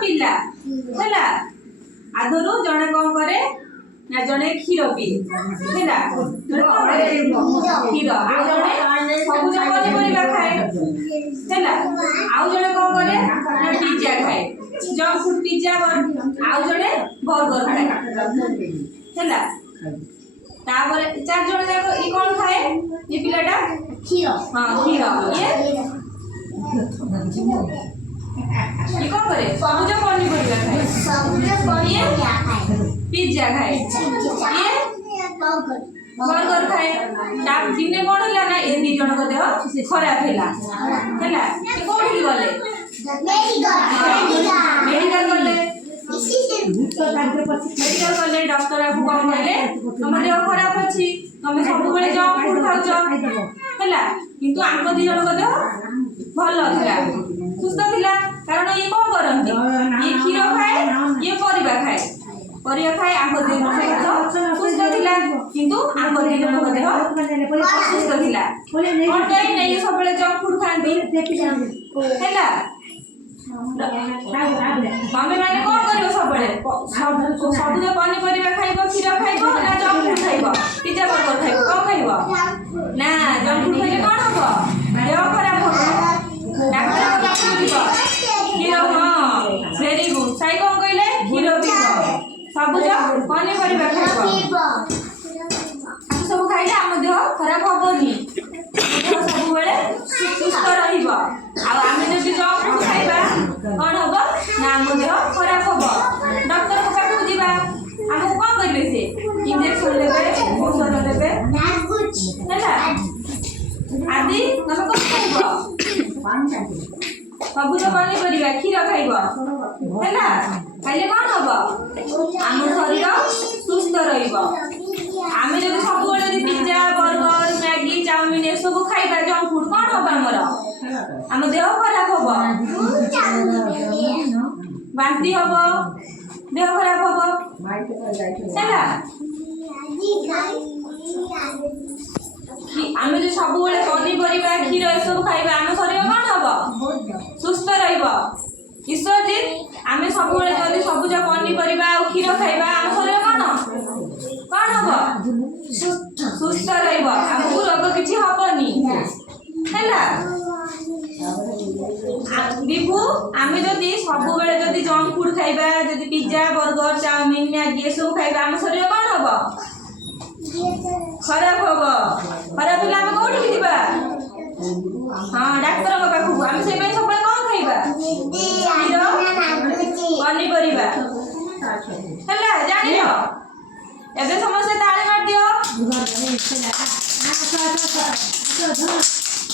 पिला हैला आधरु जणे कोन करे ना जणे क्षीर पी हैला क्षीर आ जणे सबुज पनिपरिबा खाए हैला आ जणे कोन करे ना पिज्जा खाए जंक फूड पिज्जा आ जणे बर्गर खाए हैला तापर चार जण जाको ई कोन खाए ये पिलाटा क्षीर हां क्षीर ये कौन करे सबुज पनिपरिबा खाए सबुज पनिपरिबा खाए पिज्जा खाए ये बर्गर खाए ताप दिने कोन होला ना ए दी जण को देह खराब हैला हैला ये कोठी गले मेडिकल गले मेडिकल गले डॉक्टर आपको कोन कहले हम देह खराब अछि हम सब बेले जंक फूड खाउछ हैला किंतु आंको दी जण को देह भल थिला सुस्थ थिला कारण ये कोन करंती ये क्षीर खाए ये परिबा खाए आंको दी जण सुस्थ थिला किंतु आंको दी जण को देह सुस्थ थिला कोन टाइम नै ये सब बेले जंक फूड खांती हैला तमे माने कोन करियो सब बेले सबुज पनिपरिबा खाइबो क्षीर खाइबो ना जंक फूड खाइबो पिज्जा बर्गर खाइबो कोन खाइबो ना जंक फूड खाइले कोन हबो देह खराब हबो डाक्टर को कहबो क्षीर हां वेरी गुड साई कोन कहले क्षीर पीबो सबुज पनिपरिबा खाइबो सब खाइले हम देह खराब हबोनी सब बेले सुस्थ रहिबो आ आमे जदि जंक फूड खाइबा कोन हबो ना हम देह खराब हबो डॉक्टर को पाखु जिबा हम कोन करबे से इंजेक्शन लेबे औषध लेबे हैला आदि हम कोन खाइबो सबुज पनिपरिबा क्षीर खाइबो हैला खाइले कोन हबो हम शरीर सुस्थ रहिबो आमे जदि सब बेले जदि पिज्जा बर्गर मैगी चाउमिन ए सब खाइबा जंक फूड कोन हबो हमर देह खराब हबो बांती हबो देह खराब हबो हैला कि आमे जो सब बेले पनिपरिबा क्षीर ए सब खाइबा हम शरीर कोन हबो सुस्थ रहिबो ईश्वर जी आमे सब बेले जदि सबुज पनिपरिबा आ क्षीर खाइबा हम शरीर कोन हबो सुस्थ रहिबो हमहु रोग किछि हबनी हैला विभु आमे जदि सब बेले जदि जंक फूड खाइबा जदि पिज्जा बर्गर चाउमिन मैगी ए सब खाइबा हम शरीर कोन हबो खराब हबो खराब होला हम कोठी कि दिबा हां डॉक्टर को पाखु हम से पे सब कोन खाइबा पनिपरिबा हैला जानियो एबे समस्या ताळे मार दियो